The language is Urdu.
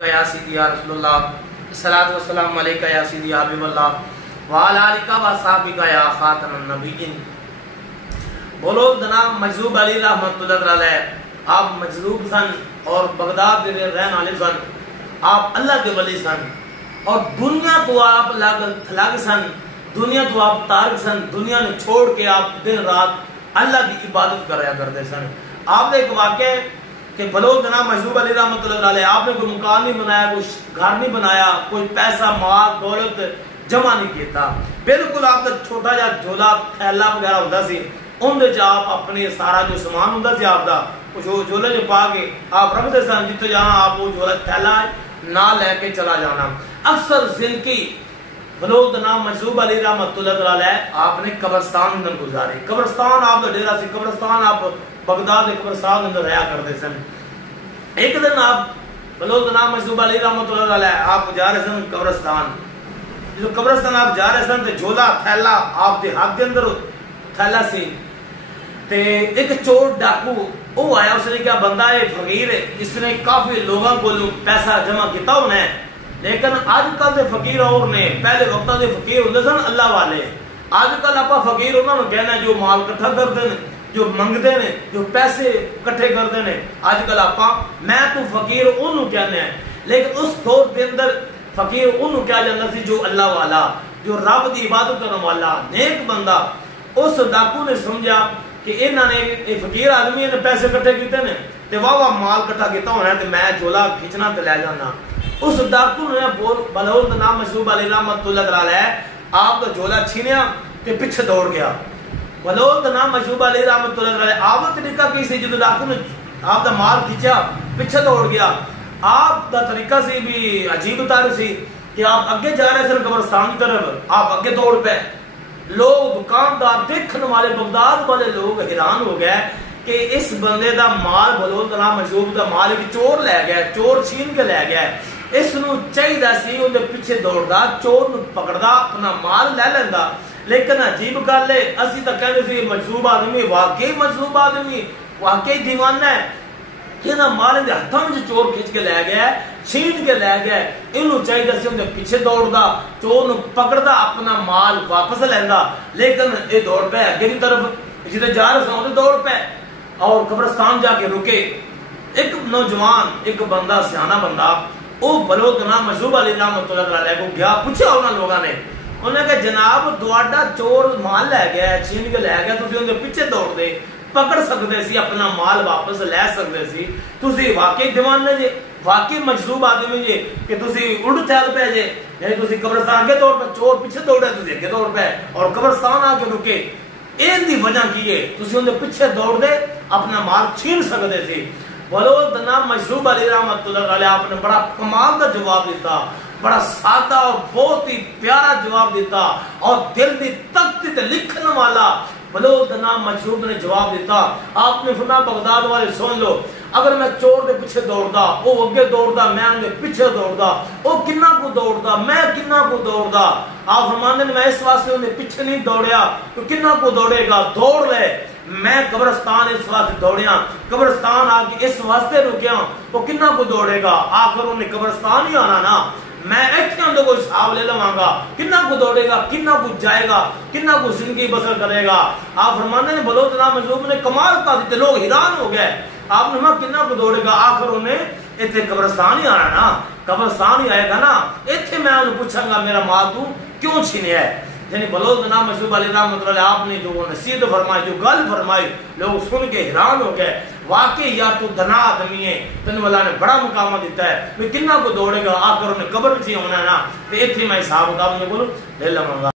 یا سیدی یا رسول اللہ الصلوۃ والسلام علیک یا سیدی یا حبیب اللہ وعلی آلک و صحابک یا خاتم النبیین۔ بولو جناب مجذوب علی رحمۃ اللہ علیہ، آپ مجذوب سن اور بغداد کے رہنے والے سن، آپ اللہ کے ولی سن اور دنیا تو آپ تھلگ سن، دنیا تو آپ تارک سن، دنیا نے چھوڑ کے آپ دن رات اللہ کی عبادت کریا کرتے سن۔ آپ نے ایک واقعہ کہ بلوچ جناب مجذوب علی رحمۃ اللہ علیہ، آپ نے کوئی مکان نہیں بنایا، کوئی گھر نہیں بنایا، کوئی پیسہ مال دولت جمع نہیں کیا تھا، بالکل آپ کا چھوٹا جا جھولا تھیلا وغیرہ ہوتا سی، ان دے آپ اپنے سارا جو سامان ہوتا سی آپ دا وہ جھولے جو پا کے آپ رکھتے سن، جتنے جانا آپ وہ جھولا تھیلا نہ لے کے چلا جانا۔ اکثر زندگی بلوچ جناب مجذوب علی رحمۃ اللہ علیہ آپ نے قبرستان اندر گزاری، قبرستان آپ کا ڈیرا سی، قبرستان آپ بغداد کے قبرستان اندر رہا کرتے سن۔ ایک دن آپ بلوچ جناب مجذوب علی رحمۃ اللہ علیہ آپ جا رہے سن قبرستان، جو قبرستان آپ جا رہے سن تے جھولا تھیلا آپ دے ہاتھ دے اندر تھیلا سی، تے ایک چور ڈاکو وہ آیا، اس نے کیا بندہ ہے فقیر ہے، اس نے کافی لوگوں کو پیسہ جمع کیتا ہونا ہے، لیکن آج کل دے فقیر اور نے پہلے وقت دے فقیر ہوندے سن اللہ والے، آج کل آپ فقیر انہوں نے کہنا جو مال کٹھا کرتے ہیں، جو منگتے ہیں، جو پیسے کٹھے کرتے ہیں، آج کل آپ میں تو فقیر انہوں کہنے ہیں، لیکن اس دور کے اندر فقیر انہوں کہا جاتا سی جو اللہ والا، جو رب دی عبادت کرنے والا نیک بندہ۔ اس ڈاکو نے سمجھا کہ انہوں نے فقیر آدمی نے پیسے کٹھے کیتے ہیں تے واہ واہ مال کٹھا کیتا ہونا ہے تے میں جھولا کھچنا تے لے جانا۔ اس ڈاکو نے بلوچ جناب مجذوب علی رحمۃ اللہ علیہ آپ کا جھولا چھینیا تے پیچھے دوڑ گیا۔ بلوچ جناب مجذوب علی رحمۃ اللہ علیہ آپ کا طریقہ کی سی، جدو ڈاکو نے آپ کا مال کھچیا پیچھے دوڑ گیا، آپ کا طریقہ سی بھی عجیب اتار سی کہ آپ اگے جا رہے سن قبرستان کی طرف، آپ اگے دوڑ پے، لوگ دکاندار دیکھنے والے بغداد والے لوگ حیران ہو گئے کہ اس بندے دا مال بلوچ جناب مجذوب دا مال ایک چور لے گیا، چور چھین کے لے گیا، اس نو چاہیے سی اون دے پیچھے دوڑدا، چور نو پکڑدا، اپنا مال لے لیندا، لیکن عجیب گل ہے اسی تو کہتے سی مجذوب آدمی واقعی مجذوب آدمی واقعی دیوانہ ہے، یہ مال دے ہاتھوں میں چور کھچ کے لے گیا، چھین کے لے گیا، انہوں چاہیے سی اون دے پیچھے دوڑدا، چور نو پکڑدا، اپنا مال واپس لیندا، لیکن یہ دوڑ پے اگے کی طرف، جدھر جا رہے سن دوڑ پے اور قبرستان جا کے رکے۔ ایک نوجوان ایک بندہ سیانا بندہ وہ بلوچ جناب مجذوب علی رحمۃ اللہ علیہ کو گیا، پوچھا انہوں لوگوں نے، انہوں نے کہا جناب تہاڈا چور مال لے گیا، چھین کے لے گیا، تسی اون دے پیچھے دوڑ دے، پکڑ سکتے سی، اپنا مال واپس لے سکتے سی، تسی واقعی دیوانے جے، واقعی مجذوب آدمی جے کہ تسی الٹ چل پے جے، یعنی تسی قبرستان آگے دوڑ پے، چور پیچھے دوڑے، تسی اگے دوڑ پے اور قبرستان آ کے رکے، این دی وجہ کی ہے تسی اون دے پیچھے دوڑ دے، اپنا مال چھین سکتے سی۔ بلوچ جناب مجذوب علی رحمۃ اللہ علیہ آپ نے بڑا کمال کا جواب دیتا، بڑا سادہ اور بہت ہی پیارا جواب دیتا، اور دل دی تختی تے لکھنے والا بلوچ جناب مجذوب نے جواب دیتا۔ آپ نے فرمایا بغداد والے سن لو، اگر میں چور دے پیچھے دوڑدا، او اگے دوڑدا، میں ان دے پیچھے دوڑدا، او کنا کو دوڑدا، میں کنا کو دوڑدا، آپ فرماندے نے میں اس واسطے ان دے پیچھے نہیں دوڑیا تو کنا کو دوڑے گا، دوڑ لے، میں قبرستان اس واسطے دوڑیا، قبرستان آ کے اس واسطے رکیا، وہ کنا کو دوڑے گا، آخر انہیں قبرستان ہی آنا نا، میں ایتھے اندر کوئی حساب لے لواں گا، کنا کو دوڑے گا، کنا کو جائے گا، کنا کو زندگی بسر کرے گا۔ آپ فرمانے نے بلوچ جناب مجذوب نے کمال کا دیتے، لوگ حیران ہو گئے، آپ نے فرمایا کنا کو دوڑے گا، آخر انہیں ایتھے قبرستان ہی آنا نا، قبرستان ہی آئے گا نا، ایتھے میں انہوں پوچھاں گا میرا مال تو کیوں چھینے ہے۔ یعنی بلوچ جناب مجذوب علی رحمۃ اللہ آپ نے جو نصیحت فرمائی، جو گل فرمائی، لوگ سن کے حیران ہو گئے، واقعی یا تو دنا آدمی ہے، تن اللہ نے بڑا مقامہ دیتا ہے، میں کنہ کو دوڑے گا، آخر انہیں قبر بھی ہونا ہے نا، تو ایتھی میں حساب کتاب میں بولوں لے لوں گا۔